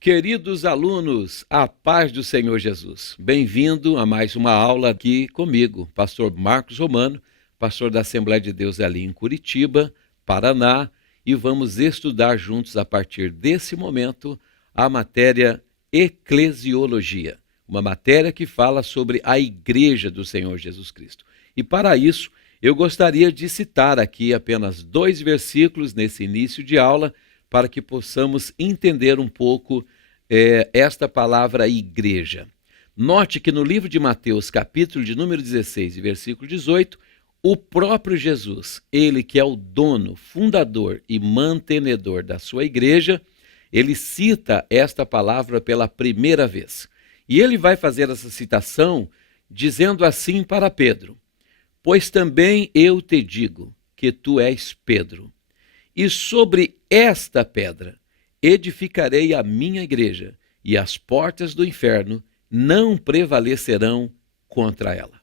Queridos alunos, a paz do Senhor Jesus. Bem-vindo a mais uma aula aqui comigo, pastor Marcos Romano, pastor da Assembleia de Deus ali em Curitiba, Paraná, e vamos estudar juntos a partir desse momento a matéria Eclesiologia, uma matéria que fala sobre a Igreja do Senhor Jesus Cristo. E para isso, eu gostaria de citar aqui apenas 2 versículos nesse início de aula, para que possamos entender um pouco esta palavra igreja. Note que no livro de Mateus, capítulo de número 16 e versículo 18, o próprio Jesus, ele que é o dono, fundador e mantenedor da sua igreja, ele cita esta palavra pela primeira vez. E ele vai fazer essa citação dizendo assim para Pedro: pois também eu te digo que tu és Pedro, e sobre esta pedra edificarei a minha igreja, e as portas do inferno não prevalecerão contra ela.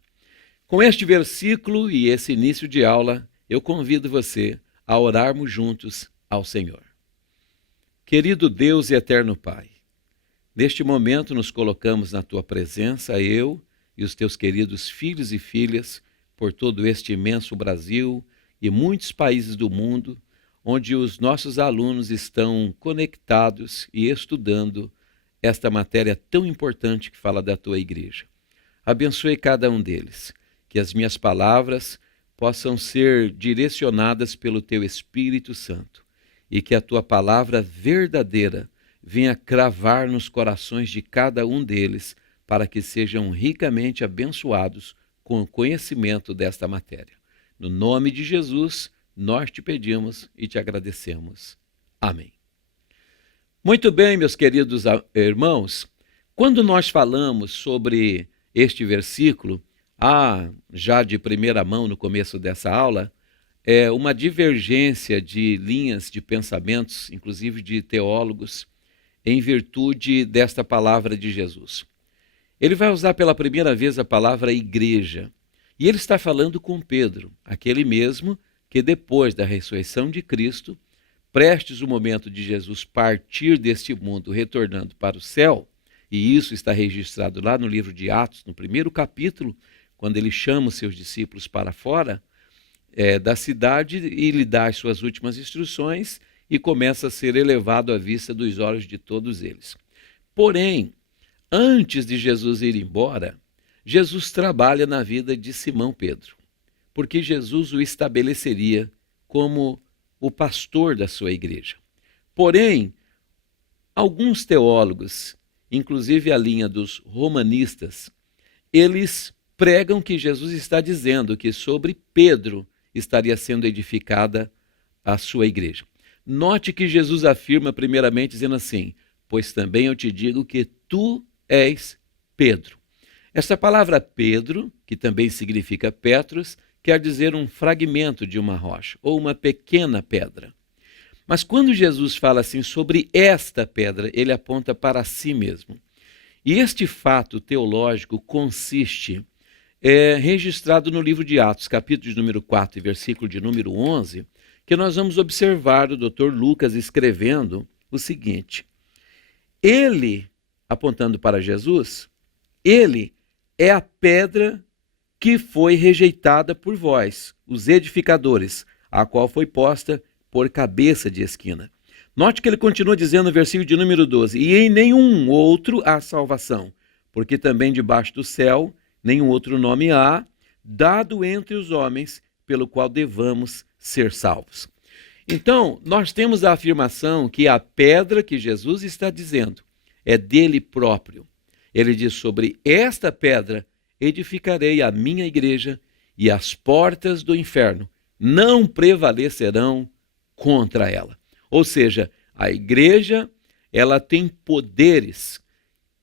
Com este versículo e esse início de aula, eu convido você a orarmos juntos ao Senhor. Querido Deus e eterno Pai, neste momento nos colocamos na Tua presença, eu e os Teus queridos filhos e filhas, por todo este imenso Brasil e muitos países do mundo, onde os nossos alunos estão conectados e estudando esta matéria tão importante que fala da Tua igreja. Abençoe cada um deles, que as minhas palavras possam ser direcionadas pelo Teu Espírito Santo e que a Tua palavra verdadeira venha cravar nos corações de cada um deles para que sejam ricamente abençoados com o conhecimento desta matéria. No nome de Jesus, nós te pedimos e te agradecemos. Amém. Muito bem, meus queridos irmãos, quando nós falamos sobre este versículo, já de primeira mão no começo dessa aula, uma divergência de linhas de pensamentos, inclusive de teólogos, em virtude desta palavra de Jesus. Ele vai usar pela primeira vez a palavra igreja, e ele está falando com Pedro, aquele mesmo que depois da ressurreição de Cristo, prestes o momento de Jesus partir deste mundo, retornando para o céu, e isso está registrado lá no livro de Atos, no primeiro capítulo, quando ele chama os seus discípulos para fora da cidade e lhe dá as suas últimas instruções e começa a ser elevado à vista dos olhos de todos eles. Porém, antes de Jesus ir embora, Jesus trabalha na vida de Simão Pedro, porque Jesus o estabeleceria como o pastor da sua igreja. Porém, alguns teólogos, inclusive a linha dos romanistas, eles pregam que Jesus está dizendo que sobre Pedro estaria sendo edificada a sua igreja. Note que Jesus afirma primeiramente dizendo assim: pois também eu te digo que tu és Pedro. Esta palavra Pedro, que também significa Petros, quer dizer um fragmento de uma rocha, ou uma pequena pedra. Mas quando Jesus fala assim sobre esta pedra, ele aponta para si mesmo. E este fato teológico consiste, registrado no livro de Atos, capítulo de número 4 e versículo de número 11, que nós vamos observar o Dr. Lucas escrevendo o seguinte: ele, apontando para Jesus, ele é a pedra que foi rejeitada por vós, os edificadores, a qual foi posta por cabeça de esquina. Note que ele continua dizendo no versículo de número 12, e em nenhum outro há salvação, porque também debaixo do céu nenhum outro nome há, dado entre os homens, pelo qual devamos ser salvos. Então, nós temos a afirmação que a pedra que Jesus está dizendo é dele próprio. Ele diz: sobre esta pedra edificarei a minha igreja, e as portas do inferno não prevalecerão contra ela. Ou seja, a igreja, ela tem poderes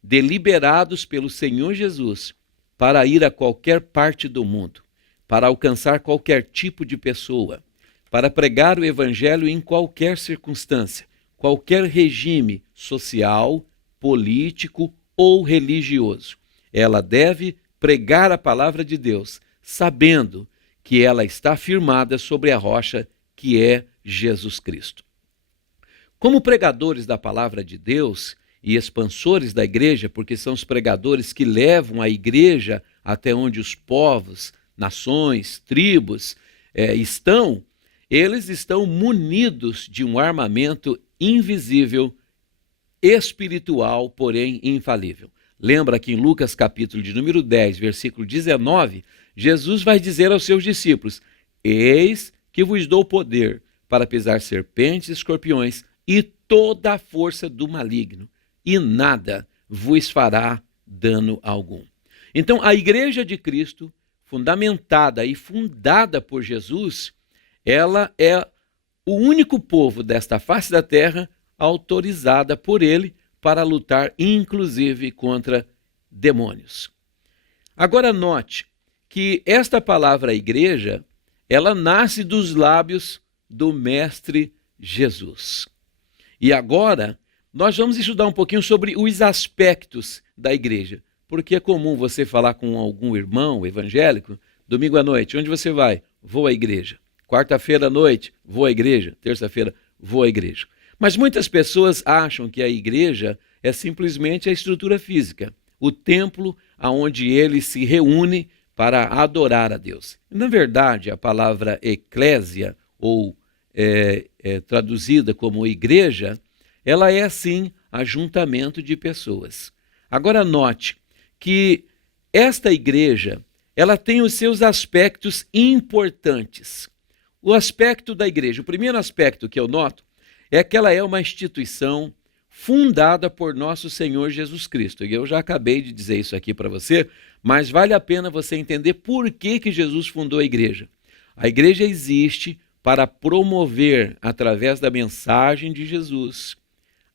deliberados pelo Senhor Jesus para ir a qualquer parte do mundo, para alcançar qualquer tipo de pessoa, para pregar o evangelho em qualquer circunstância, qualquer regime social, político ou religioso. Ela deve pregar a palavra de Deus, sabendo que ela está firmada sobre a rocha que é Jesus Cristo. Como pregadores da palavra de Deus, e expansores da igreja, porque são os pregadores que levam a igreja até onde os povos, nações, tribos estão, eles estão munidos de um armamento invisível, espiritual, porém infalível. Lembra que em Lucas capítulo de número 10, versículo 19, Jesus vai dizer aos seus discípulos: eis que vos dou poder para pisar serpentes e escorpiões e toda a força do maligno, e nada vos fará dano algum. Então, a igreja de Cristo, fundamentada e fundada por Jesus, ela é o único povo desta face da terra autorizada por ele para lutar, inclusive, contra demônios. Agora note que esta palavra igreja, ela nasce dos lábios do Mestre Jesus. E agora nós vamos estudar um pouquinho sobre os aspectos da igreja, porque é comum você falar com algum irmão evangélico, domingo à noite, onde você vai? Vou à igreja. Quarta-feira à noite, vou à igreja. Terça-feira, vou à igreja. Mas muitas pessoas acham que a igreja é simplesmente a estrutura física, o templo onde ele se reúne para adorar a Deus. Na verdade, a palavra eclésia, ou traduzida como igreja, ela é sim ajuntamento de pessoas. Agora note que esta igreja, ela tem os seus aspectos importantes. O aspecto da igreja, o primeiro aspecto que eu noto é que ela é uma instituição fundada por nosso Senhor Jesus Cristo. E eu já acabei de dizer isso aqui para você, mas vale a pena você entender por que Jesus fundou a igreja. A igreja existe para promover, através da mensagem de Jesus,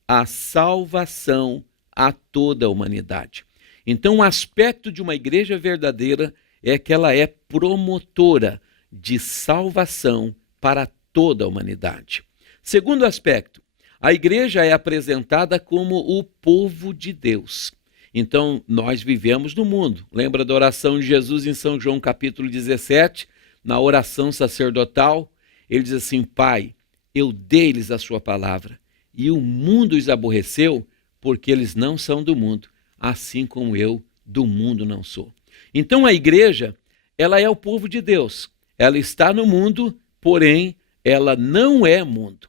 a salvação a toda a humanidade. Então, o aspecto de uma igreja verdadeira é que ela é promotora de salvação para toda a humanidade. Segundo aspecto, a igreja é apresentada como o povo de Deus. Então, nós vivemos no mundo. Lembra da oração de Jesus em São João capítulo 17, na oração sacerdotal? Ele diz assim: Pai, eu dei-lhes a sua palavra, e o mundo os aborreceu, porque eles não são do mundo, assim como eu do mundo não sou. Então a igreja, ela é o povo de Deus. Ela está no mundo, porém, ela não é mundo.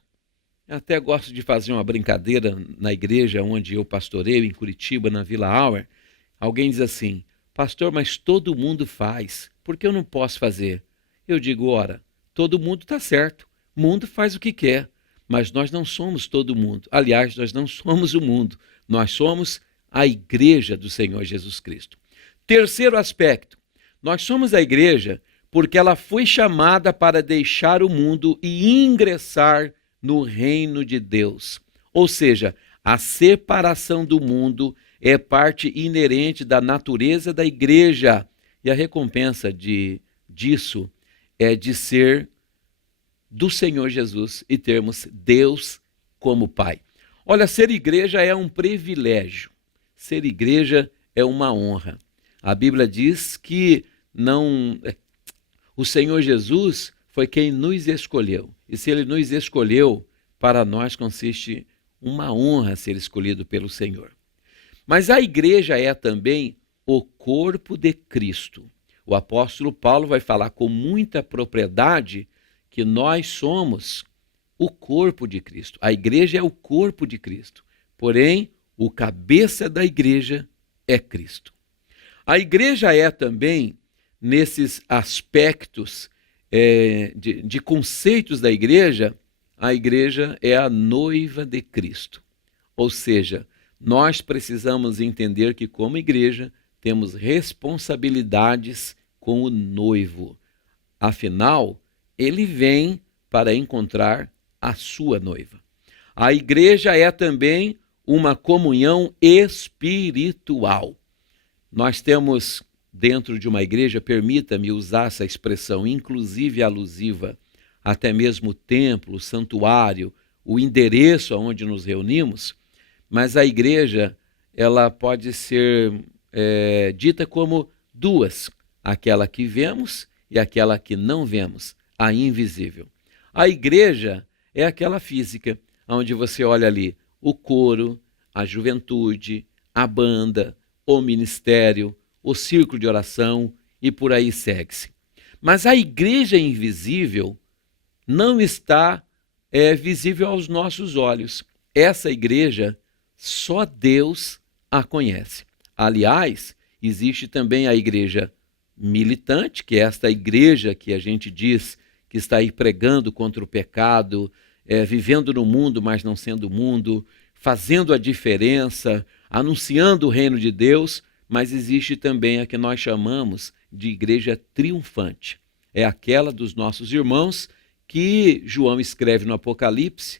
Eu até gosto de fazer uma brincadeira na igreja onde eu pastoreio, em Curitiba, na Vila Auer. Alguém diz assim: pastor, mas todo mundo faz, por que eu não posso fazer? Eu digo: ora, todo mundo está certo, o mundo faz o que quer, mas nós não somos todo mundo. Aliás, nós não somos o mundo, nós somos a igreja do Senhor Jesus Cristo. Terceiro aspecto, nós somos a igreja porque ela foi chamada para deixar o mundo e ingressar no reino de Deus. Ou seja, a separação do mundo é parte inerente da natureza da igreja. E a recompensa disso é de ser do Senhor Jesus e termos Deus como Pai. Olha, ser igreja é um privilégio. Ser igreja é uma honra. A Bíblia diz que o Senhor Jesus foi quem nos escolheu. E se ele nos escolheu, para nós consiste uma honra ser escolhido pelo Senhor. Mas a igreja é também o corpo de Cristo. O apóstolo Paulo vai falar com muita propriedade que nós somos o corpo de Cristo. A igreja é o corpo de Cristo. Porém, o cabeça da igreja é Cristo. A igreja é também, nesses aspectos de conceitos da igreja, a igreja é a noiva de Cristo. Ou seja, nós precisamos entender que, como igreja, temos responsabilidades com o noivo. Afinal, ele vem para encontrar a sua noiva. A igreja é também uma comunhão espiritual. Nós temos dentro de uma igreja, permita-me usar essa expressão, inclusive alusiva, até mesmo o templo, o santuário, o endereço aonde nos reunimos, mas a igreja, ela pode ser dita como duas, aquela que vemos e aquela que não vemos, a invisível. A igreja é aquela física, onde você olha ali o coro, a juventude, a banda, o ministério, o círculo de oração e por aí segue-se. Mas a igreja invisível não está visível aos nossos olhos. Essa igreja, só Deus a conhece. Aliás, existe também a igreja militante, que é esta igreja que a gente diz que está aí pregando contra o pecado, vivendo no mundo, mas não sendo mundo, fazendo a diferença, anunciando o reino de Deus, mas existe também a que nós chamamos de igreja triunfante. É aquela dos nossos irmãos que João escreve no Apocalipse,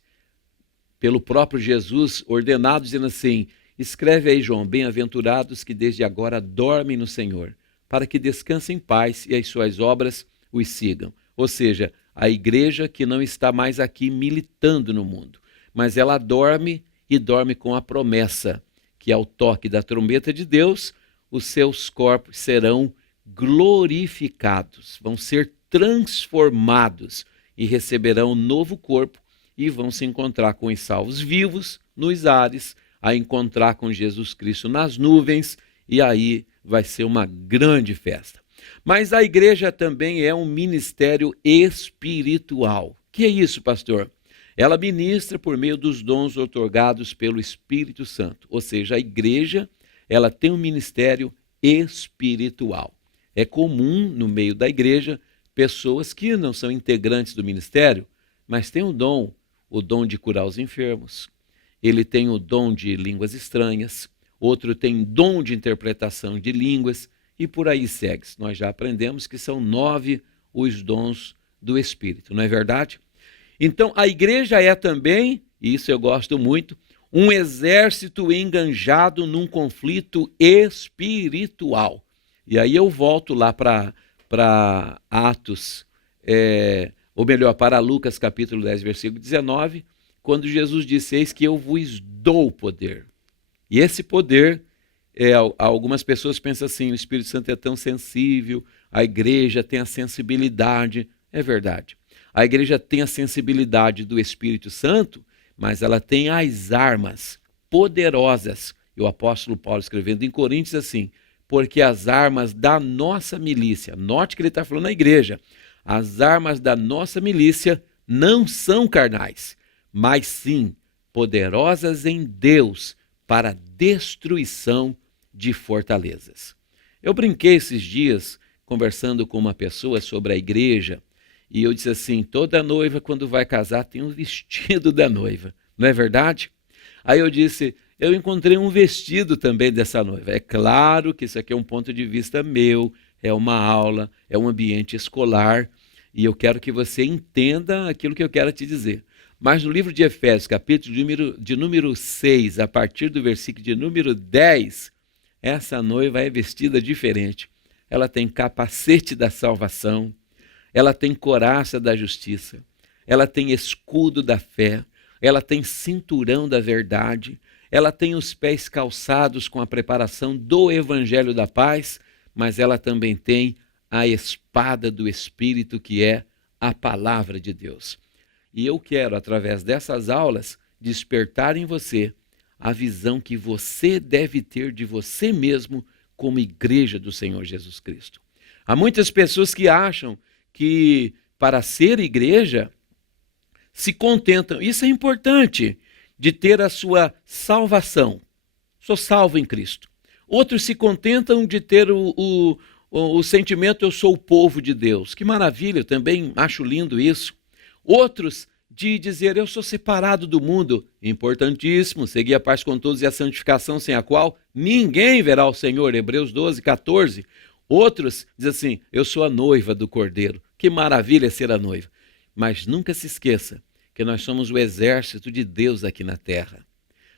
pelo próprio Jesus ordenado, dizendo assim: escreve aí, João, bem-aventurados que desde agora dormem no Senhor, para que descansem em paz e as suas obras os sigam. Ou seja, a igreja que não está mais aqui militando no mundo, mas ela dorme e dorme com a promessa que ao toque da trombeta de Deus, os seus corpos serão glorificados, vão ser transformados e receberão um novo corpo e vão se encontrar com os salvos vivos nos ares, a encontrar com Jesus Cristo nas nuvens, e aí vai ser uma grande festa. Mas a igreja também é um ministério espiritual. Que é isso, pastor? Ela ministra por meio dos dons outorgados pelo Espírito Santo. Ou seja, a igreja, ela tem um ministério espiritual. É comum no meio da igreja pessoas que não são integrantes do ministério, mas têm o dom de curar os enfermos. Ele tem o dom de línguas estranhas, outro tem dom de interpretação de línguas, e por aí segue. Nós já aprendemos que são 9 os dons do Espírito, não é verdade? Então, a igreja é também, e isso eu gosto muito, um exército enganjado num conflito espiritual. E aí eu volto lá para Atos, ou melhor, para Lucas capítulo 10, versículo 19, quando Jesus disse: eis que eu vos dou poder. E esse poder, algumas pessoas pensam assim: o Espírito Santo é tão sensível, a igreja tem a sensibilidade. É verdade. A igreja tem a sensibilidade do Espírito Santo, mas ela tem as armas poderosas. E o apóstolo Paulo escrevendo em Coríntios assim: porque as armas da nossa milícia, note que ele está falando na igreja, as armas da nossa milícia não são carnais, mas sim poderosas em Deus para destruição de fortalezas. Eu brinquei esses dias conversando com uma pessoa sobre a igreja, e eu disse assim: toda noiva quando vai casar tem um vestido da noiva, não é verdade? Aí eu disse: eu encontrei um vestido também dessa noiva. É claro que isso aqui é um ponto de vista meu, é uma aula, é um ambiente escolar, e eu quero que você entenda aquilo que eu quero te dizer. Mas no livro de Efésios, capítulo de número 6, a partir do versículo de número 10, essa noiva é vestida diferente. Ela tem capacete da salvação, ela tem couraça da justiça, ela tem escudo da fé, ela tem cinturão da verdade, ela tem os pés calçados com a preparação do evangelho da paz, mas ela também tem a espada do Espírito, que é a palavra de Deus. E eu quero, através dessas aulas, despertar em você a visão que você deve ter de você mesmo como igreja do Senhor Jesus Cristo. Há muitas pessoas que acham que para ser igreja se contentam, isso é importante, de ter a sua salvação. Sou salvo em Cristo. Outros se contentam de ter o sentimento: eu sou o povo de Deus. Que maravilha, eu também acho lindo isso. Outros de dizer: eu sou separado do mundo. Importantíssimo, seguir a paz com todos e a santificação, sem a qual ninguém verá o Senhor. Hebreus 12, 14. Outros dizem assim: eu sou a noiva do Cordeiro. Que maravilha ser a noiva. Mas nunca se esqueça que nós somos o exército de Deus aqui na terra.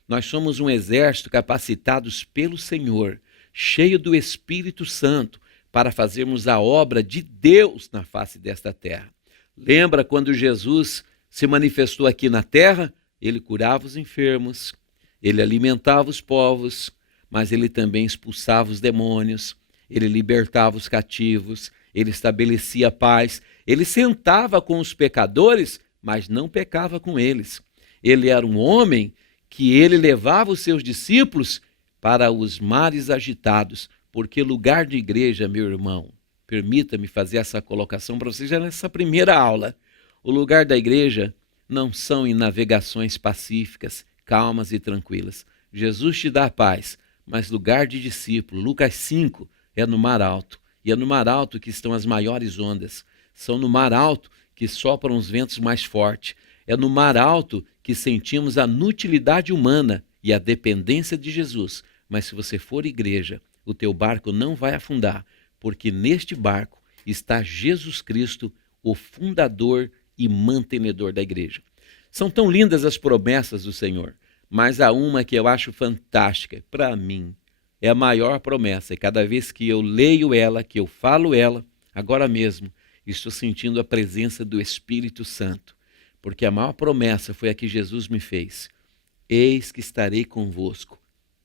Nós somos um exército capacitados pelo Senhor, cheio do Espírito Santo, para fazermos a obra de Deus na face desta terra. Lembra quando Jesus se manifestou aqui na terra? Ele curava os enfermos, ele alimentava os povos, mas ele também expulsava os demônios, ele libertava os cativos, ele estabelecia a paz, ele sentava com os pecadores, mas não pecava com eles. Ele era um homem que ele levava os seus discípulos para os mares agitados, porque lugar de igreja, meu irmão, permita-me fazer essa colocação para você já nessa primeira aula. O lugar da igreja não são em navegações pacíficas, calmas e tranquilas. Jesus te dá paz, mas lugar de discípulo, Lucas 5, é no mar alto. E é no mar alto que estão as maiores ondas. São no mar alto que sopram os ventos mais fortes. É no mar alto que sentimos a inutilidade humana e a dependência de Jesus. Mas se você for igreja, o teu barco não vai afundar, porque neste barco está Jesus Cristo, o fundador e mantenedor da igreja. São tão lindas as promessas do Senhor, mas há uma que eu acho fantástica, para mim, é a maior promessa, e cada vez que eu leio ela, que eu falo ela, agora mesmo, estou sentindo a presença do Espírito Santo, porque a maior promessa foi a que Jesus me fez. Eis que estarei convosco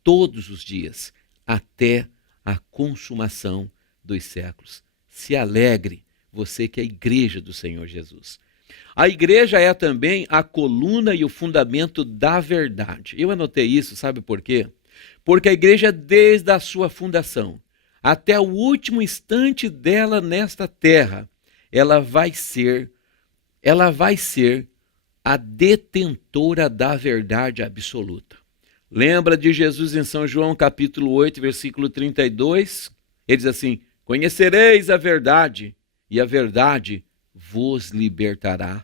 todos os dias, até a consumação dos séculos. Se alegre, você que é a igreja do Senhor Jesus. A igreja é também a coluna e o fundamento da verdade. Eu anotei isso, sabe por quê? Porque a igreja, desde a sua fundação até o último instante dela nesta terra, ela vai ser a detentora da verdade absoluta. Lembra de Jesus em São João capítulo 8, versículo 32? Ele diz assim: conhecereis a verdade, e a verdade vos libertará.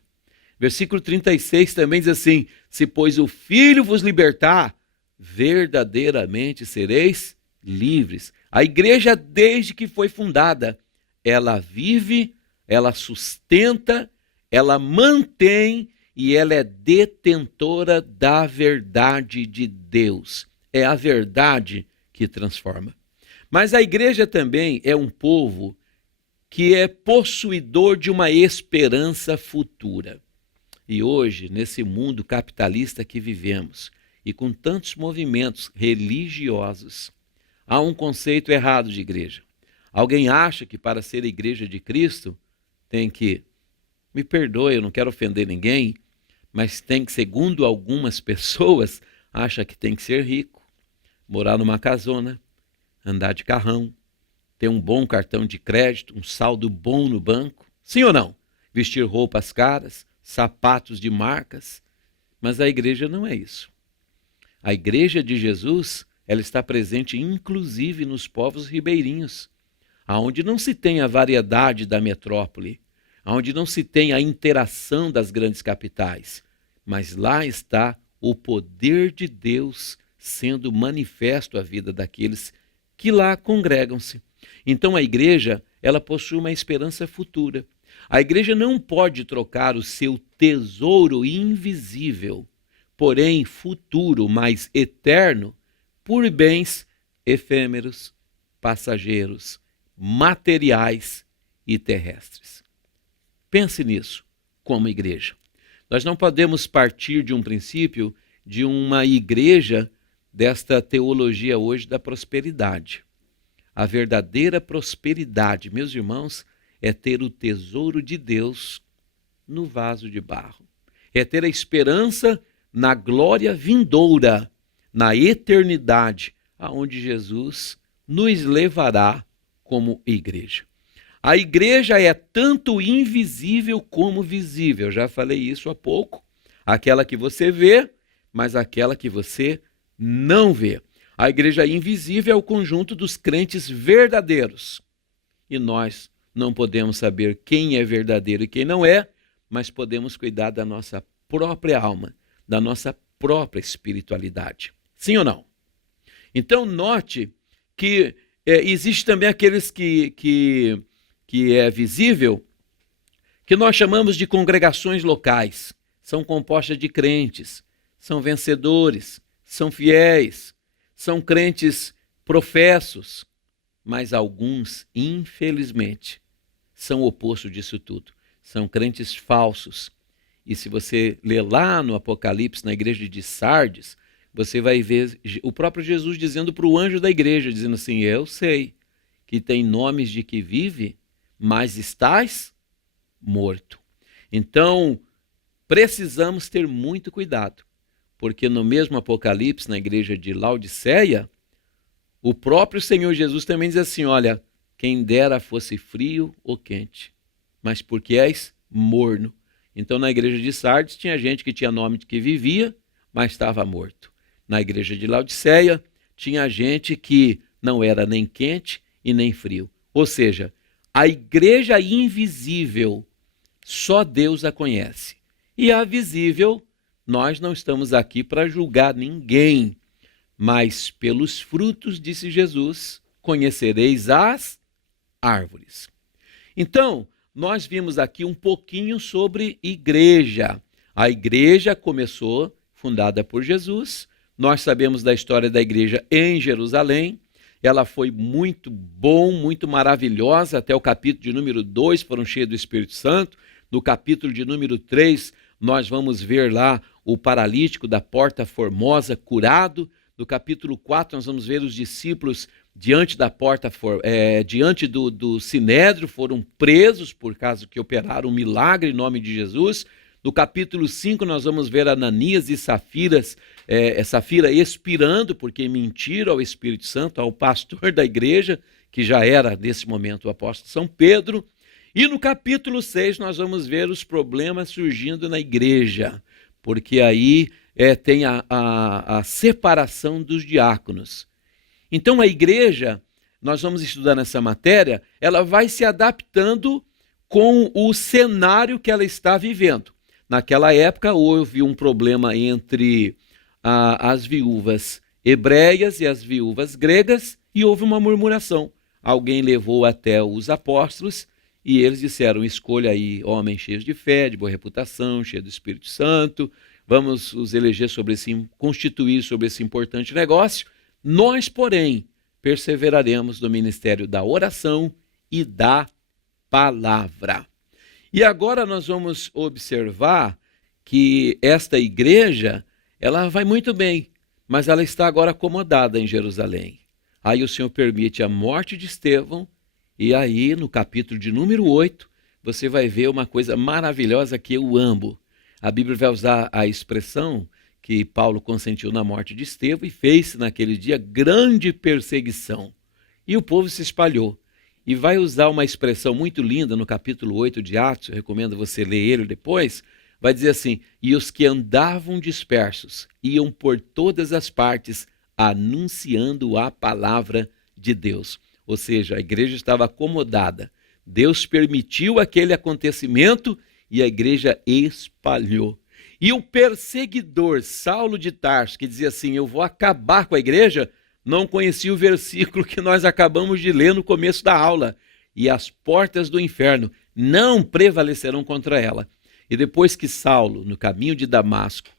Versículo 36 também diz assim: se pois o Filho vos libertar, verdadeiramente sereis livres. A igreja, desde que foi fundada, ela vive, ela sustenta, ela mantém e ela é detentora da verdade de Deus. É a verdade que transforma. Mas a igreja também é um povo que é possuidor de uma esperança futura. E hoje, nesse mundo capitalista que vivemos, e com tantos movimentos religiosos, há um conceito errado de igreja. Alguém acha que para ser igreja de Cristo tem que, me perdoe, eu não quero ofender ninguém, mas tem que, segundo algumas pessoas, acha que tem que ser rico, morar numa casona, andar de carrão, ter um bom cartão de crédito, um saldo bom no banco, sim ou não? Vestir roupas caras, sapatos de marcas, mas a igreja não é isso. A igreja de Jesus, ela está presente inclusive nos povos ribeirinhos, aonde não se tem a variedade da metrópole, onde não se tem a interação das grandes capitais, mas lá está o poder de Deus sendo manifesto à vida daqueles que lá congregam-se. Então a igreja, ela possui uma esperança futura. A igreja não pode trocar o seu tesouro invisível, porém futuro, mas eterno, por bens efêmeros, passageiros, materiais e terrestres. Pense nisso como igreja. Nós não podemos partir de um princípio de uma igreja desta teologia hoje da prosperidade. A verdadeira prosperidade, meus irmãos, é ter o tesouro de Deus no vaso de barro. É ter a esperança na glória vindoura, na eternidade, aonde Jesus nos levará como igreja. A igreja é tanto invisível como visível. Já falei isso há pouco. Aquela que você vê, mas aquela que você não vê. A igreja invisível é o conjunto dos crentes verdadeiros. E nós não podemos saber quem é verdadeiro e quem não é, mas podemos cuidar da nossa própria alma, da nossa própria espiritualidade. Sim ou não? Então, note que existe também aqueles que é visível, que nós chamamos de congregações locais. São compostas de crentes, são vencedores, são fiéis, são crentes professos, mas alguns, infelizmente, são o oposto disso tudo. São crentes falsos. E se você ler lá no Apocalipse, na igreja de Sardes, você vai ver o próprio Jesus dizendo para o anjo da igreja, dizendo assim: eu sei que tem nomes de que vive, mas estás morto. Então, precisamos ter muito cuidado, porque no mesmo Apocalipse, na igreja de Laodiceia, o próprio Senhor Jesus também diz assim, olha, quem dera fosse frio ou quente, mas porque és morno. Então na igreja de Sardes tinha gente que tinha nome de que vivia, mas estava morto. Na igreja de Laodiceia tinha gente que não era nem quente e nem frio. Ou seja, a igreja invisível, só Deus a conhece. E a visível, nós não estamos aqui para julgar ninguém, mas pelos frutos, disse Jesus, conhecereis as árvores. Então, nós vimos aqui um pouquinho sobre igreja. A igreja começou, fundada por Jesus. Nós sabemos da história da igreja em Jerusalém. Ela foi muito bom, muito maravilhosa. Até o capítulo de número 2 foram cheios do Espírito Santo. No capítulo de número 3, nós vamos ver lá o paralítico da Porta Formosa curado. No capítulo 4, nós vamos ver os discípulos diante da porta, diante do Sinédrio, foram presos por causa que operaram um milagre em nome de Jesus. No capítulo 5, nós vamos ver Ananias e Safira expirando, porque mentiram ao Espírito Santo, ao pastor da igreja, que já era, nesse momento, o apóstolo São Pedro. E no capítulo 6, nós vamos ver os problemas surgindo na igreja, porque aí tem a separação dos diáconos. Então a igreja, nós vamos estudar nessa matéria, ela vai se adaptando com o cenário que ela está vivendo. Naquela época houve um problema entre as viúvas hebreias e as viúvas gregas e houve uma murmuração. Alguém levou até os apóstolos e eles disseram, escolha aí homens cheios de fé, de boa reputação, cheios do Espírito Santo, vamos os eleger constituir sobre esse importante negócio. Nós, porém, perseveraremos no ministério da oração e da palavra. E agora nós vamos observar que esta igreja, ela vai muito bem, mas ela está agora acomodada em Jerusalém. Aí o Senhor permite a morte de Estevão, e aí no capítulo de número 8, você vai ver uma coisa maravilhosa que eu amo. A Bíblia vai usar a expressão que Paulo consentiu na morte de Estevão e fez naquele dia grande perseguição. E o povo se espalhou. E vai usar uma expressão muito linda no capítulo 8 de Atos, eu recomendo você ler ele depois, vai dizer assim, e os que andavam dispersos iam por todas as partes anunciando a palavra de Deus. Ou seja, a igreja estava acomodada. Deus permitiu aquele acontecimento e a igreja espalhou. E o perseguidor Saulo de Tarso, que dizia assim, eu vou acabar com a igreja, não conhecia o versículo que nós acabamos de ler no começo da aula. E as portas do inferno não prevalecerão contra ela. E depois que Saulo, no caminho de Damasco,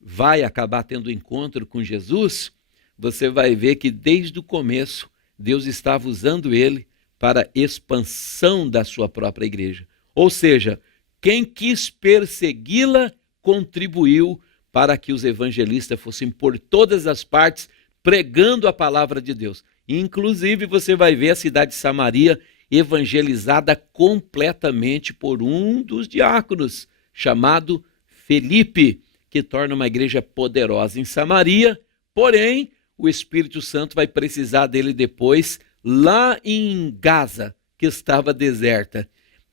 vai acabar tendo encontro com Jesus, você vai ver que desde o começo Deus estava usando ele para a expansão da sua própria igreja. Ou seja, quem quis persegui-la contribuiu para que os evangelistas fossem por todas as partes pregando a palavra de Deus. Inclusive você vai ver a cidade de Samaria evangelizada completamente por um dos diáconos, chamado Felipe, que torna uma igreja poderosa em Samaria, porém o Espírito Santo vai precisar dele depois lá em Gaza, que estava deserta.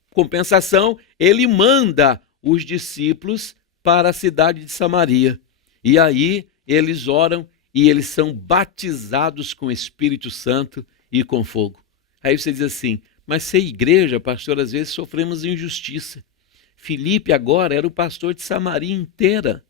Compensação, ele manda os discípulos para a cidade de Samaria. E aí eles oram e eles são batizados com o Espírito Santo e com fogo. Aí você diz assim, mas ser igreja, pastor, às vezes sofremos injustiça. Filipe agora era o pastor de Samaria inteira.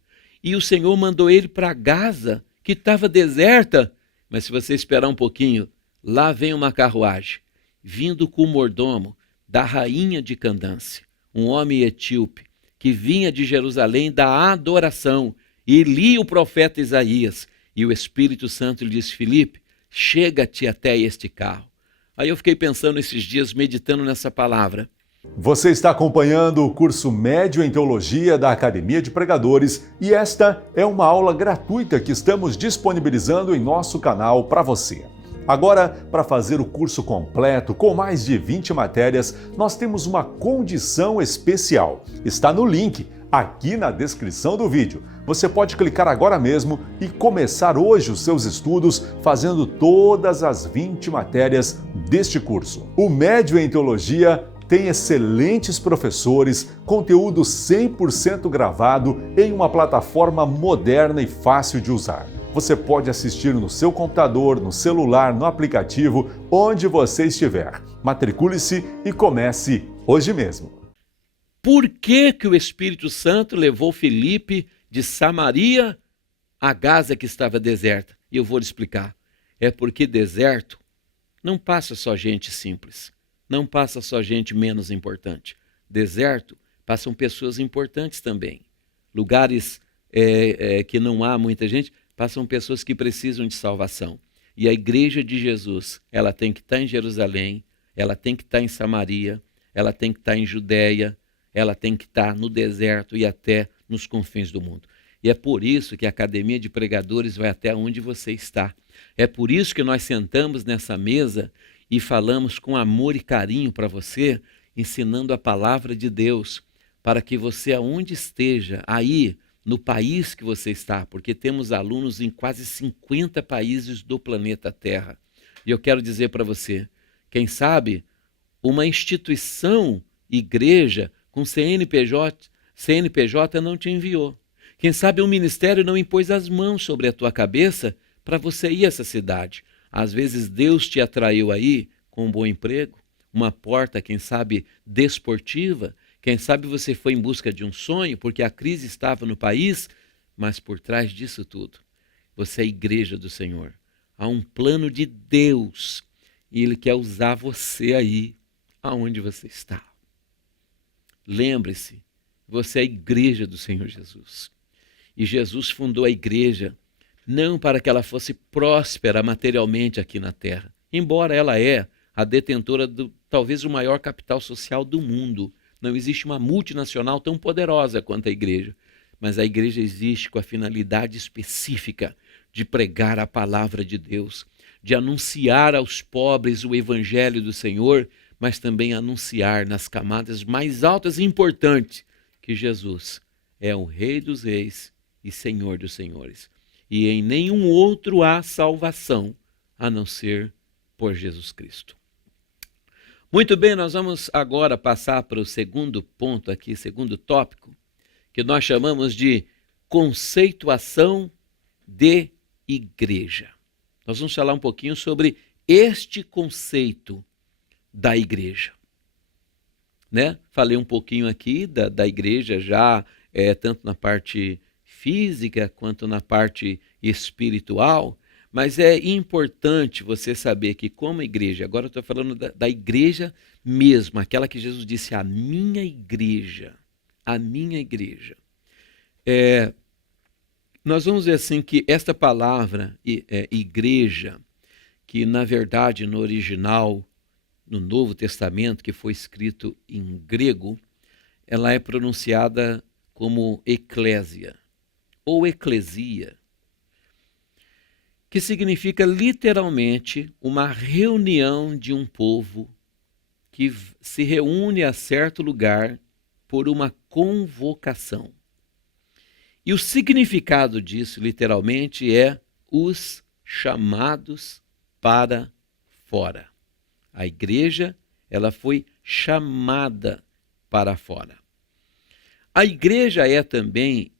E o Senhor mandou ele para Gaza, que estava deserta. Mas se você esperar um pouquinho, lá vem uma carruagem, vindo com o mordomo da rainha de Candância, um homem etíope, que vinha de Jerusalém da adoração, e lia o profeta Isaías, e o Espírito Santo lhe disse, Filipe, chega-te até este carro. Aí eu fiquei pensando esses dias, meditando nessa palavra. Você está acompanhando o curso Médio em Teologia da Academia de Pregadores e esta é uma aula gratuita que estamos disponibilizando em nosso canal para você. Agora, para fazer o curso completo, com mais de 20 matérias, nós temos uma condição especial. Está no link aqui na descrição do vídeo. Você pode clicar agora mesmo e começar hoje os seus estudos fazendo todas as 20 matérias deste curso. O Médio em Teologia tem excelentes professores, conteúdo 100% gravado em uma plataforma moderna e fácil de usar. Você pode assistir no seu computador, no celular, no aplicativo, onde você estiver. Matricule-se e comece hoje mesmo. Por que que o Espírito Santo levou Filipe de Samaria a Gaza que estava deserta? E eu vou lhe explicar. É porque deserto não passa só gente simples. Não passa só gente menos importante. Deserto passam pessoas importantes também. Lugares que não há muita gente, passam pessoas que precisam de salvação. E a igreja de Jesus, ela tem que estar em Jerusalém, ela tem que estar em Samaria, ela tem que estar em Judéia, ela tem que estar no deserto e até nos confins do mundo. E é por isso que a Academia de Pregadores vai até onde você está. É por isso que nós sentamos nessa mesa e falamos com amor e carinho para você, ensinando a palavra de Deus, para que você, aonde esteja, aí no país que você está, porque temos alunos em quase 50 países do planeta Terra. E eu quero dizer para você, quem sabe uma instituição, igreja, com CNPJ não te enviou. Quem sabe um ministério não impôs as mãos sobre a tua cabeça para você ir a essa cidade. Às vezes Deus te atraiu aí com um bom emprego, uma porta, quem sabe, desportiva. Quem sabe você foi em busca de um sonho, porque a crise estava no país, mas por trás disso tudo, você é a igreja do Senhor. Há um plano de Deus e Ele quer usar você aí, aonde você está. Lembre-se, você é a igreja do Senhor Jesus. E Jesus fundou a igreja não para que ela fosse próspera materialmente aqui na terra, embora ela é a detentora do talvez o maior capital social do mundo. Não existe uma multinacional tão poderosa quanto a igreja, mas a igreja existe com a finalidade específica de pregar a palavra de Deus, de anunciar aos pobres o evangelho do Senhor, mas também anunciar nas camadas mais altas e importantes que Jesus é o Rei dos Reis e Senhor dos Senhores. E em nenhum outro há salvação a não ser por Jesus Cristo. Muito bem, nós vamos agora passar para o segundo ponto aqui, segundo tópico, que nós chamamos de conceituação de igreja. Nós vamos falar um pouquinho sobre este conceito da igreja. Né? Falei um pouquinho aqui da igreja já, tanto na parte física quanto na parte espiritual, mas é importante você saber que como igreja, agora eu estou falando da igreja mesmo, aquela que Jesus disse, a minha igreja, nós vamos ver assim que esta palavra, igreja, que na verdade no original, no Novo Testamento, que foi escrito em grego, ela é pronunciada como eclésia ou eclesia, que significa literalmente uma reunião de um povo que se reúne a certo lugar por uma convocação. E o significado disso, literalmente, é os chamados para fora. A igreja, ela foi chamada para fora. A igreja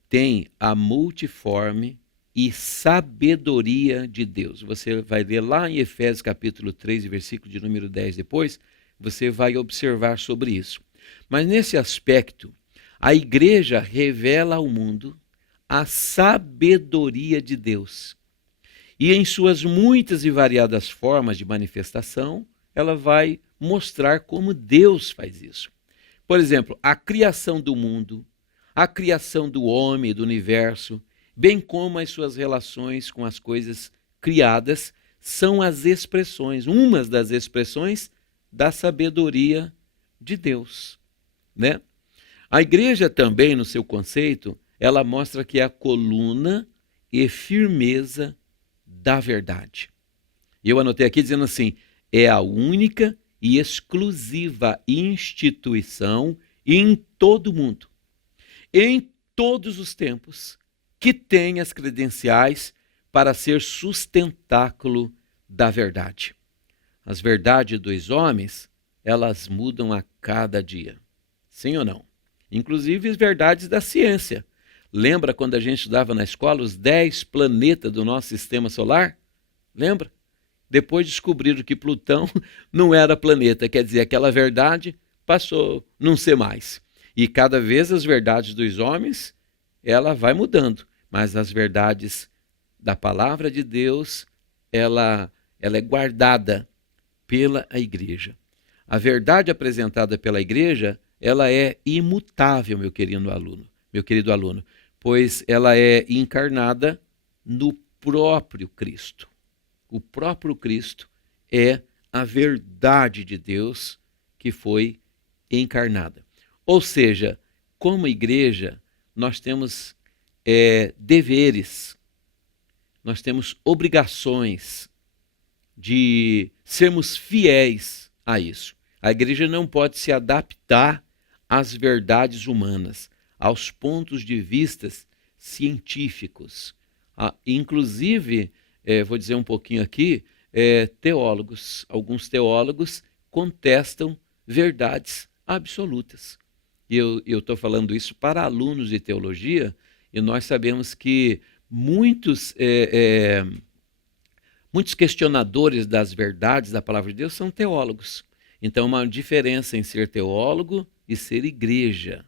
tem a multiforme e sabedoria de Deus. Você vai ler lá em Efésios capítulo 3, versículo de número 10 depois, você vai observar sobre isso. Mas nesse aspecto, a igreja revela ao mundo a sabedoria de Deus. E em suas muitas e variadas formas de manifestação, ela vai mostrar como Deus faz isso. Por exemplo, a criação do mundo, a criação do homem, do universo, bem como as suas relações com as coisas criadas, são as expressões, umas das expressões da sabedoria de Deus, né? A igreja também, no seu conceito, ela mostra que é a coluna e firmeza da verdade. E eu anotei aqui dizendo assim, é a única e exclusiva instituição em todo o mundo em todos os tempos, que tem as credenciais para ser sustentáculo da verdade. As verdades dos homens, elas mudam a cada dia. Sim ou não? Inclusive as verdades da ciência. Lembra quando a gente estudava na escola os 10 planetas do nosso sistema solar? Lembra? Depois descobriram que Plutão não era planeta, quer dizer, aquela verdade passou a não ser mais. E cada vez as verdades dos homens, ela vai mudando, mas as verdades da palavra de Deus, ela é guardada pela igreja. A verdade apresentada pela igreja, ela é imutável, meu querido aluno, pois ela é encarnada no próprio Cristo. O próprio Cristo é a verdade de Deus que foi encarnada. Ou seja, como igreja, nós temos deveres, nós temos obrigações de sermos fiéis a isso. A igreja não pode se adaptar às verdades humanas, aos pontos de vista científicos. Inclusive, vou dizer um pouquinho aqui, teólogos. Alguns teólogos contestam verdades absolutas. E eu estou falando isso para alunos de teologia, e nós sabemos que muitos questionadores das verdades da palavra de Deus são teólogos. Então, uma diferença em ser teólogo e ser igreja.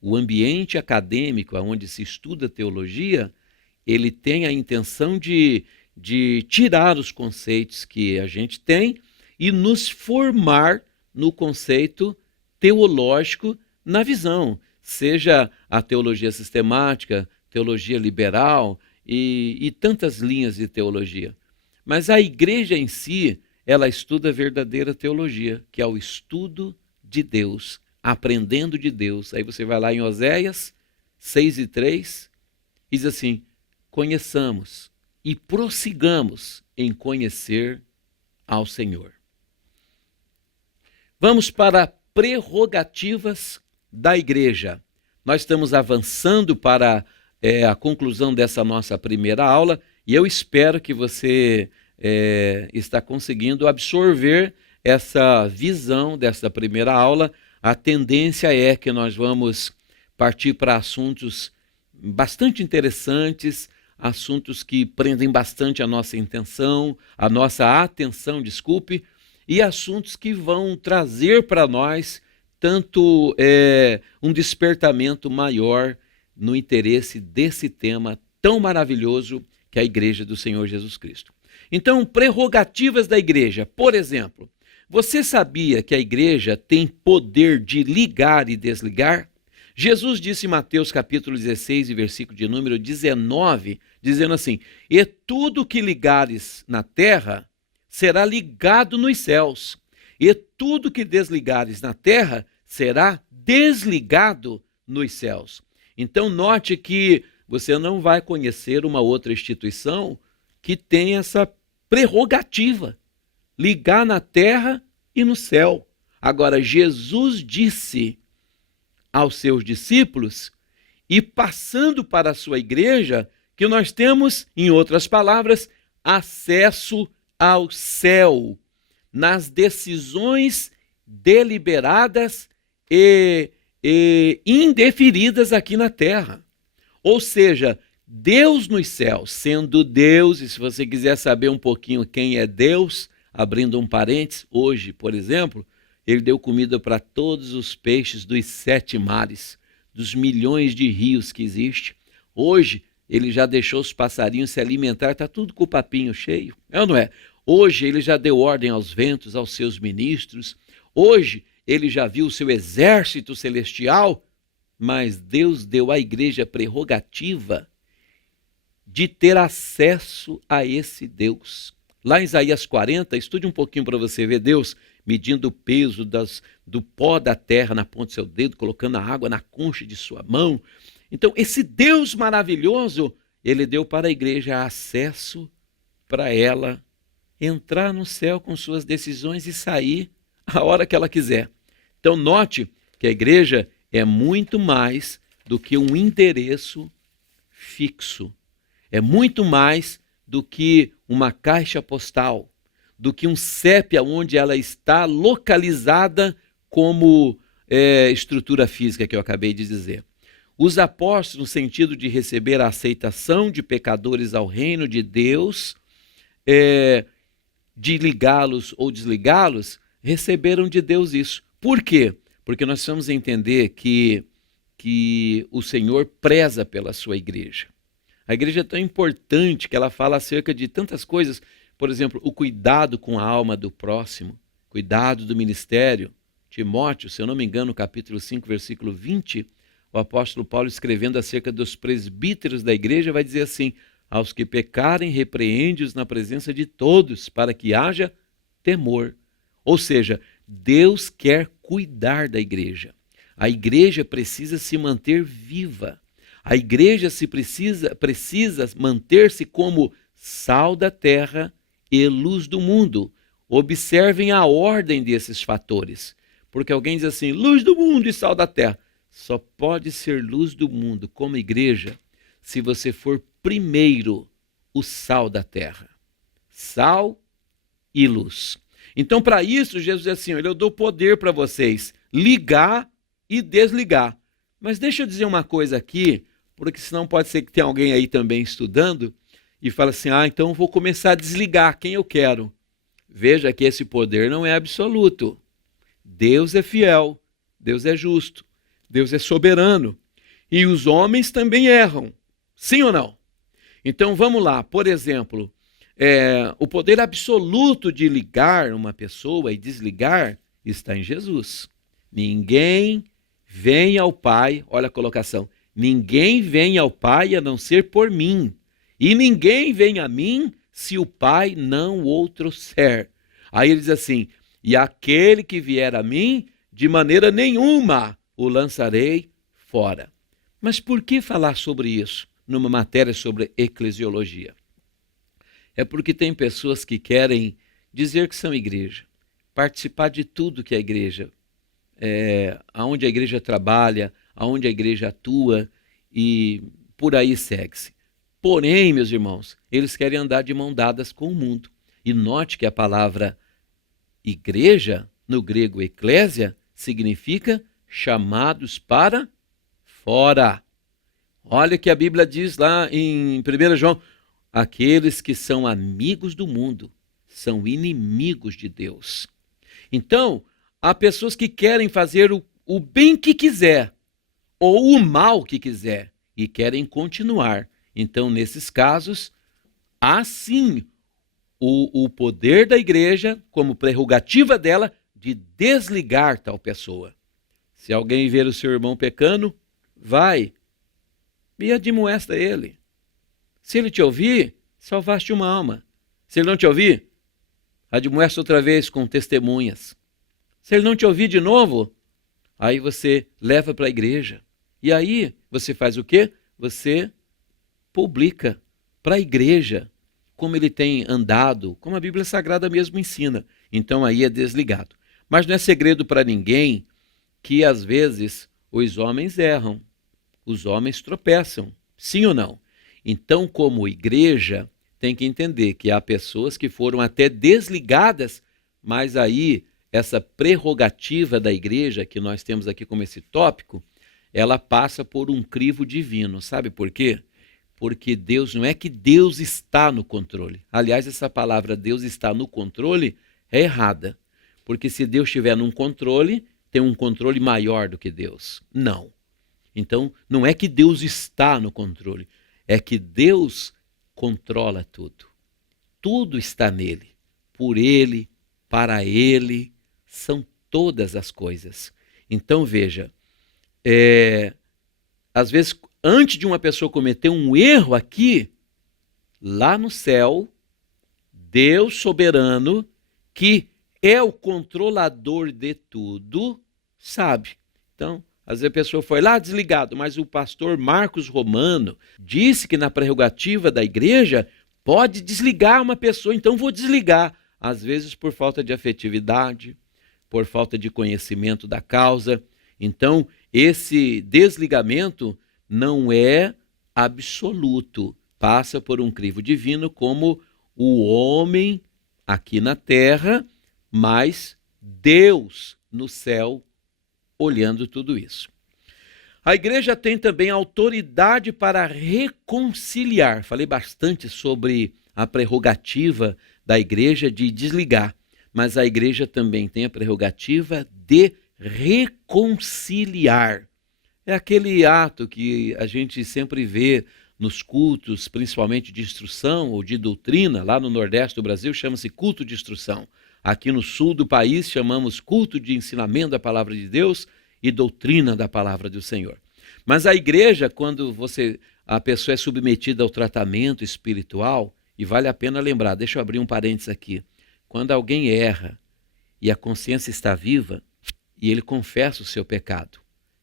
O ambiente acadêmico, onde se estuda teologia, ele tem a intenção de tirar os conceitos que a gente tem e nos formar no conceito teológico na visão, seja a teologia sistemática, teologia liberal e tantas linhas de teologia. Mas a igreja em si, ela estuda a verdadeira teologia, que é o estudo de Deus, aprendendo de Deus. Aí você vai lá em Oséias 6:3, diz assim: conheçamos e prossigamos em conhecer ao Senhor. Vamos para prerrogativas da igreja. Nós estamos avançando para a conclusão dessa nossa primeira aula e eu espero que você está conseguindo absorver essa visão dessa primeira aula. A tendência é que nós vamos partir para assuntos bastante interessantes, assuntos que prendem bastante a nossa atenção, e assuntos que vão trazer para nós tanto um despertamento maior no interesse desse tema tão maravilhoso que é a Igreja do Senhor Jesus Cristo. Então, prerrogativas da igreja. Por exemplo, você sabia que a igreja tem poder de ligar e desligar? Jesus disse em Mateus capítulo 16, versículo de número 19, dizendo assim: e tudo que ligares na terra será ligado nos céus, e tudo que desligares na terra será desligado nos céus. Então note que você não vai conhecer uma outra instituição que tem essa prerrogativa, ligar na terra e no céu. Agora, Jesus disse aos seus discípulos, e passando para a sua igreja, que nós temos, em outras palavras, acesso ao céu, nas decisões deliberadas e indeferidas aqui na terra. Ou seja, Deus nos céus, sendo Deus, e se você quiser saber um pouquinho quem é Deus, abrindo um parênteses, hoje, por exemplo, ele deu comida para todos os peixes dos 7 mares, dos milhões de rios que existem. Hoje, ele já deixou os passarinhos se alimentar, está tudo com o papinho cheio, é ou não é? Hoje, ele já deu ordem aos ventos, aos seus ministros. Hoje, ele já viu o seu exército celestial, mas Deus deu à igreja a prerrogativa de ter acesso a esse Deus. Lá em Isaías 40, estude um pouquinho para você ver Deus medindo o peso do pó da terra na ponta do seu dedo, colocando a água na concha de sua mão. Então, esse Deus maravilhoso, ele deu para a igreja acesso para ela entrar no céu com suas decisões e sair a hora que ela quiser. Então, note que a igreja é muito mais do que um endereço fixo. É muito mais do que uma caixa postal, do que um CEP onde ela está localizada como estrutura física que eu acabei de dizer. Os apóstolos, no sentido de receber a aceitação de pecadores ao reino de Deus, de ligá-los ou desligá-los, receberam de Deus isso. Por quê? Porque nós precisamos entender que o Senhor preza pela sua igreja. A igreja é tão importante que ela fala acerca de tantas coisas, por exemplo, o cuidado com a alma do próximo, cuidado do ministério. Timóteo, se eu não me engano, capítulo 5, versículo 20, o apóstolo Paulo, escrevendo acerca dos presbíteros da igreja, vai dizer assim: aos que pecarem, repreende-os na presença de todos, para que haja temor. Ou seja, Deus quer cuidar da igreja. A igreja precisa se manter viva. A igreja precisa manter-se como sal da terra e luz do mundo. Observem a ordem desses fatores. Porque alguém diz assim, luz do mundo e sal da terra. Só pode ser luz do mundo como igreja se você for primeiro o sal da terra. Sal e luz. Então, para isso, Jesus diz assim, eu dou poder para vocês ligar e desligar. Mas deixa eu dizer uma coisa aqui, porque senão pode ser que tenha alguém aí também estudando e fala assim, então eu vou começar a desligar quem eu quero. Veja que esse poder não é absoluto. Deus é fiel, Deus é justo, Deus é soberano. E os homens também erram. Sim ou não? Então vamos lá, por exemplo, o poder absoluto de ligar uma pessoa e desligar está em Jesus. Ninguém vem ao Pai, olha a colocação, ninguém vem ao Pai a não ser por mim. E ninguém vem a mim se o Pai não o trouxer. Aí ele diz assim, e aquele que vier a mim, de maneira nenhuma o lançarei fora. Mas por que falar sobre isso numa matéria sobre eclesiologia? É porque tem pessoas que querem dizer que são igreja, participar de tudo que a igreja, aonde a igreja trabalha, aonde a igreja atua e por aí segue-se. Porém, meus irmãos, eles querem andar de mão dadas com o mundo. E note que a palavra igreja, no grego eclésia, significa chamados para fora. Olha que a Bíblia diz lá em 1 João, aqueles que são amigos do mundo são inimigos de Deus. Então, há pessoas que querem fazer o bem que quiser, ou o mal que quiser, e querem continuar. Então, nesses casos, há sim o poder da igreja, como prerrogativa dela, de desligar tal pessoa. Se alguém ver o seu irmão pecando, vai e admoesta ele. Se ele te ouvir, salvaste uma alma. Se ele não te ouvir, admoesta outra vez com testemunhas. Se ele não te ouvir de novo, aí você leva para a igreja. E aí você faz o quê? Você publica para a igreja como ele tem andado, como a Bíblia Sagrada mesmo ensina. Então aí é desligado. Mas não é segredo para ninguém que às vezes os homens erram, os homens tropeçam, sim ou não? Então, como igreja, tem que entender que há pessoas que foram até desligadas, mas aí essa prerrogativa da igreja, que nós temos aqui como esse tópico, ela passa por um crivo divino. Sabe por quê? Porque Deus, não é que Deus está no controle. Aliás, essa palavra Deus está no controle é errada. Porque se Deus estiver num controle, tem um controle maior do que Deus. Não. Então, não é que Deus está no controle, é que Deus controla tudo. Tudo está nele, por ele, para ele, são todas as coisas. Então, veja, às vezes, antes de uma pessoa cometer um erro aqui, lá no céu, Deus soberano, que é o controlador de tudo, sabe? Então, às vezes a pessoa foi lá desligado, mas o pastor Marcos Romano disse que na prerrogativa da igreja pode desligar uma pessoa, então vou desligar. Às vezes por falta de afetividade, por falta de conhecimento da causa. Então, esse desligamento não é absoluto, passa por um crivo divino como o homem aqui na terra, mas Deus no céu olhando tudo isso. A igreja tem também autoridade para reconciliar. Falei bastante sobre a prerrogativa da igreja de desligar, mas a igreja também tem a prerrogativa de reconciliar. É aquele ato que a gente sempre vê nos cultos, principalmente de instrução ou de doutrina. Lá no Nordeste do Brasil chama-se culto de instrução. Aqui no sul do país chamamos culto de ensinamento da palavra de Deus e doutrina da palavra do Senhor. Mas a igreja, quando a pessoa é submetida ao tratamento espiritual, e vale a pena lembrar, deixa eu abrir um parênteses aqui, quando alguém erra e a consciência está viva e ele confessa o seu pecado,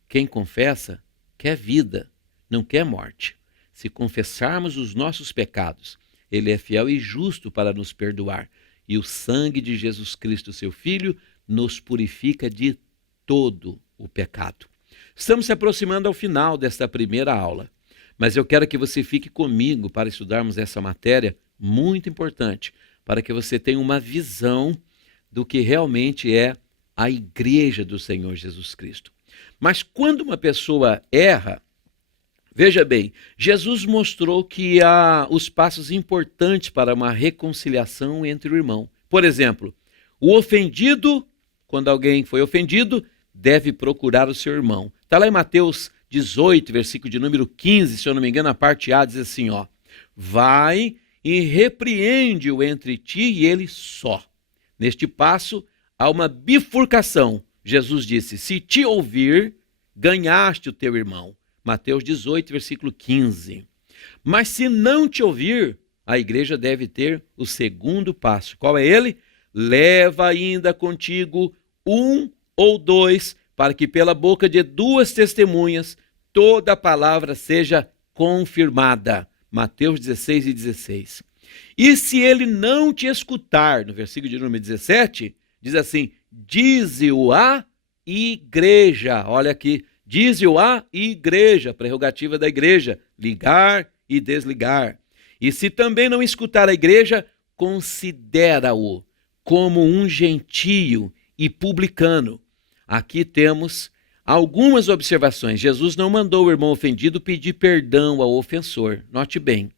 quem confessa quer vida, não quer morte. Se confessarmos os nossos pecados, ele é fiel e justo para nos perdoar, e o sangue de Jesus Cristo, seu Filho, nos purifica de todo o pecado. Estamos se aproximando ao final desta primeira aula, mas eu quero que você fique comigo para estudarmos essa matéria muito importante, para que você tenha uma visão do que realmente é a igreja do Senhor Jesus Cristo. Mas quando uma pessoa erra, veja bem, Jesus mostrou que há os passos importantes para uma reconciliação entre o irmão. Por exemplo, o ofendido, quando alguém foi ofendido, deve procurar o seu irmão. Está lá em Mateus 18, versículo de número 15, se eu não me engano, a parte A diz assim, ó, vai e repreende-o entre ti e ele só. Neste passo, há uma bifurcação. Jesus disse, se te ouvir, ganhaste o teu irmão. Mateus 18, versículo 15. Mas se não te ouvir, a igreja deve ter o segundo passo. Qual é ele? Leva ainda contigo um ou dois, para que pela boca de duas testemunhas toda a palavra seja confirmada. Mateus 16 e 16. E se ele não te escutar, no versículo de número 17, diz assim, dize-o à igreja. Olha aqui, dize-o à igreja, prerrogativa da igreja, ligar e desligar. E se também não escutar a igreja, considera-o como um gentio e publicano. Aqui temos algumas observações. Jesus não mandou o irmão ofendido pedir perdão ao ofensor. Note bem,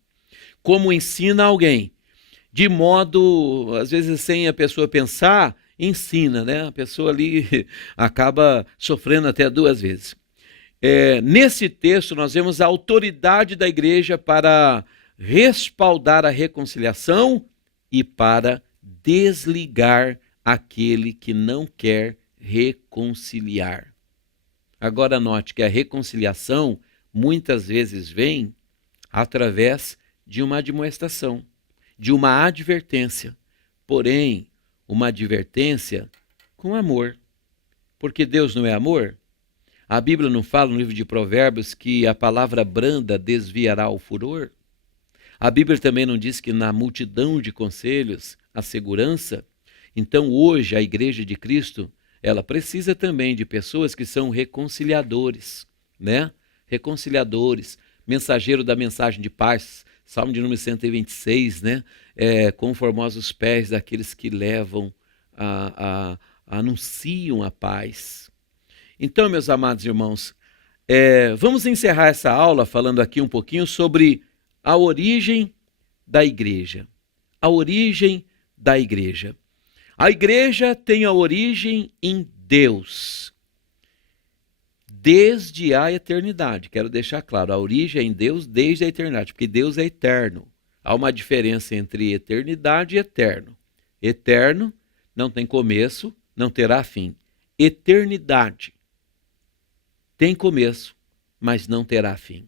como ensina alguém, de modo, às vezes sem a pessoa pensar, ensina, né? A pessoa ali acaba sofrendo até duas vezes. Nesse texto nós vemos a autoridade da igreja para respaldar a reconciliação e para desligar aquele que não quer reconciliar. Agora note que a reconciliação muitas vezes vem através de uma admoestação, de uma advertência, porém uma advertência com amor, porque Deus não é amor? A Bíblia não fala no livro de Provérbios que a palavra branda desviará o furor? A Bíblia também não diz que na multidão de conselhos há segurança? Então hoje a igreja de Cristo, ela precisa também de pessoas que são reconciliadores, né? Reconciliadores, mensageiro da mensagem de paz, Salmo de número 126, né? Conformosos pés daqueles que levam, anunciam a paz. Então, meus amados irmãos, vamos encerrar essa aula falando aqui um pouquinho sobre a origem da igreja. A origem da igreja. A igreja tem a origem em Deus, desde a eternidade. Quero deixar claro, a origem é em Deus desde a eternidade, porque Deus é eterno. Há uma diferença entre eternidade e eterno. Eterno não tem começo, não terá fim. Eternidade tem começo, mas não terá fim.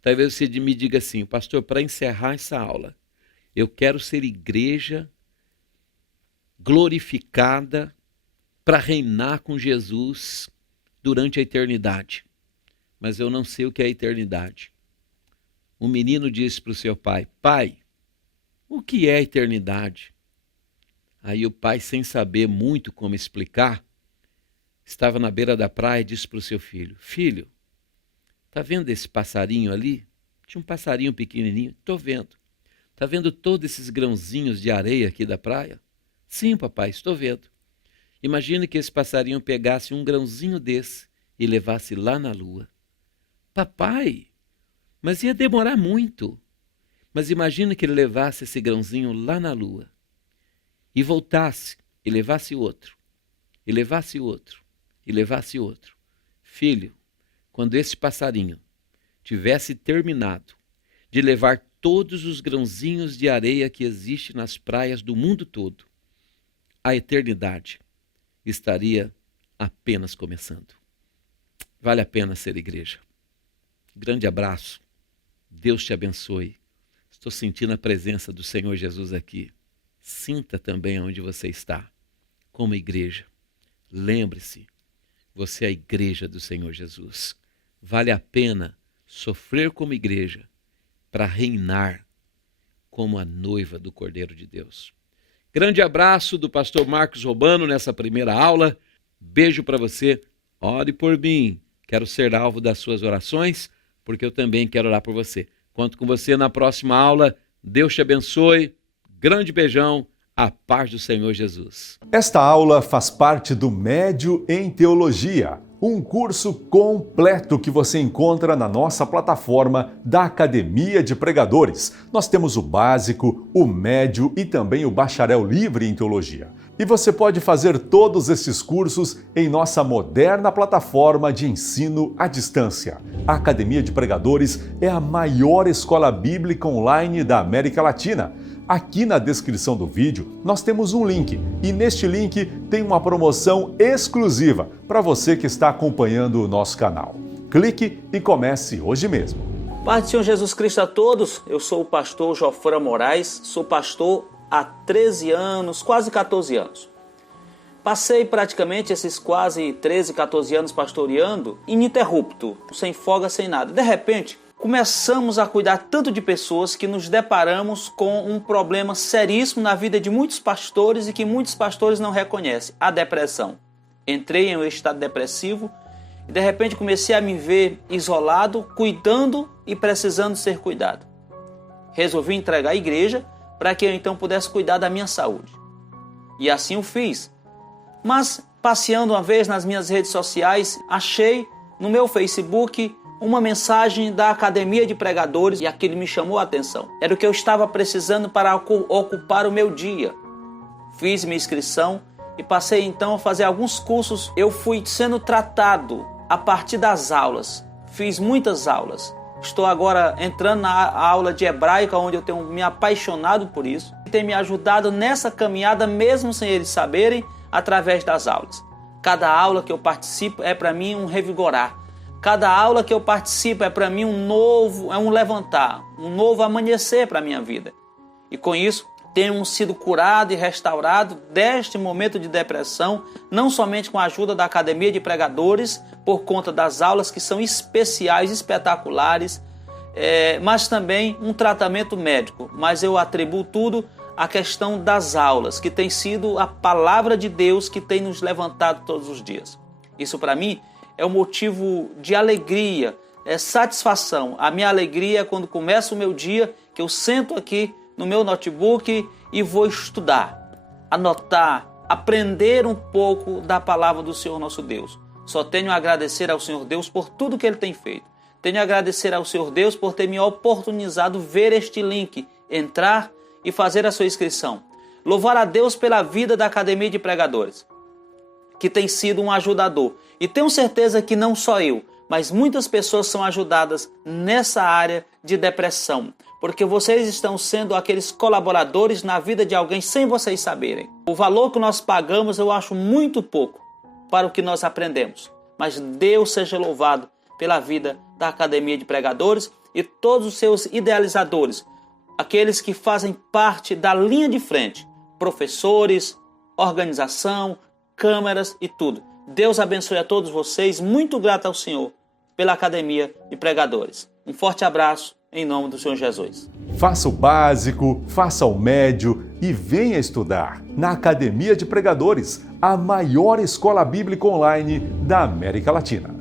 Talvez você me diga assim, pastor, para encerrar essa aula, eu quero ser igreja glorificada para reinar com Jesus durante a eternidade. Mas eu não sei o que é a eternidade. Um menino disse para o seu pai, pai, o que é a eternidade? Aí o pai, sem saber muito como explicar, estava na beira da praia e disse para o seu filho: Filho, tá vendo esse passarinho ali? Tinha um passarinho pequenininho. Estou vendo. Está vendo todos esses grãozinhos de areia aqui da praia? Sim, papai, estou vendo. Imagine que esse passarinho pegasse um grãozinho desse e levasse lá na lua. Papai, mas ia demorar muito. Mas imagine que ele levasse esse grãozinho lá na lua e voltasse e levasse outro, e levasse outro, e levasse outro. Filho, quando esse passarinho tivesse terminado de levar todos os grãozinhos de areia que existem nas praias do mundo todo, a eternidade estaria apenas começando. Vale a pena ser igreja. Grande abraço. Deus te abençoe. Estou sentindo a presença do Senhor Jesus aqui. Sinta também onde você está, como igreja. Lembre-se, você é a igreja do Senhor Jesus. Vale a pena sofrer como igreja para reinar como a noiva do Cordeiro de Deus. Grande abraço do pastor Marcos Romano nessa primeira aula. Beijo para você. Ore por mim. Quero ser alvo das suas orações, porque eu também quero orar por você. Conto com você na próxima aula. Deus te abençoe. Grande beijão. A paz do Senhor Jesus. Esta aula faz parte do Médio em Teologia, um curso completo que você encontra na nossa plataforma da Academia de Pregadores. Nós temos o básico, o médio e também o bacharel livre em teologia. E você pode fazer todos esses cursos em nossa moderna plataforma de ensino à distância. A Academia de Pregadores é a maior escola bíblica online da América Latina. Aqui na descrição do vídeo nós temos um link e neste link tem uma promoção exclusiva para você que está acompanhando o nosso canal. Clique e comece hoje mesmo. Paz do Senhor Jesus Cristo a todos, eu sou o pastor Jofran Moraes, sou pastor há 13 anos, quase 14 anos. Passei praticamente esses quase 13, 14 anos pastoreando ininterrupto, sem folga, sem nada. De repente, começamos a cuidar tanto de pessoas que nos deparamos com um problema seríssimo na vida de muitos pastores e que muitos pastores não reconhecem, a depressão. Entrei em um estado depressivo e de repente comecei a me ver isolado, cuidando e precisando ser cuidado. Resolvi entregar a igreja para que eu então pudesse cuidar da minha saúde. E assim o fiz. Mas passeando uma vez nas minhas redes sociais, achei no meu Facebook uma mensagem da Academia de Pregadores e aquilo me chamou a atenção. Era o que eu estava precisando para ocupar o meu dia. Fiz minha inscrição e passei então a fazer alguns cursos. Eu fui sendo tratado a partir das aulas. Fiz muitas aulas. Estou agora entrando na aula de hebraica, onde eu tenho me apaixonado por isso. E tem me ajudado nessa caminhada, mesmo sem eles saberem, através das aulas. Cada aula que eu participo é para mim um revigorar. Cada aula que eu participo é para mim um levantar, um novo amanhecer para a minha vida. E com isso, tenho sido curado e restaurado deste momento de depressão, não somente com a ajuda da Academia de Pregadores, por conta das aulas que são especiais, espetaculares, mas também um tratamento médico. Mas eu atribuo tudo à questão das aulas, que tem sido a palavra de Deus que tem nos levantado todos os dias. Isso para mim é um motivo de alegria, satisfação. A minha alegria é quando começa o meu dia, que eu sento aqui no meu notebook e vou estudar, anotar, aprender um pouco da palavra do Senhor nosso Deus. Só tenho a agradecer ao Senhor Deus por tudo que Ele tem feito. Tenho a agradecer ao Senhor Deus por ter me oportunizado ver este link, entrar e fazer a sua inscrição. Louvar a Deus pela vida da Academia de Pregadores, que tem sido um ajudador. E tenho certeza que não só eu, mas muitas pessoas são ajudadas nessa área de depressão, porque vocês estão sendo aqueles colaboradores na vida de alguém sem vocês saberem. O valor que nós pagamos eu acho muito pouco para o que nós aprendemos, mas Deus seja louvado pela vida da Academia de Pregadores e todos os seus idealizadores, aqueles que fazem parte da linha de frente, professores, organização, câmeras e tudo. Deus abençoe a todos vocês, muito grato ao Senhor pela Academia de Pregadores. Um forte abraço em nome do Senhor Jesus. Faça o básico, faça o médio e venha estudar na Academia de Pregadores, a maior escola bíblica online da América Latina.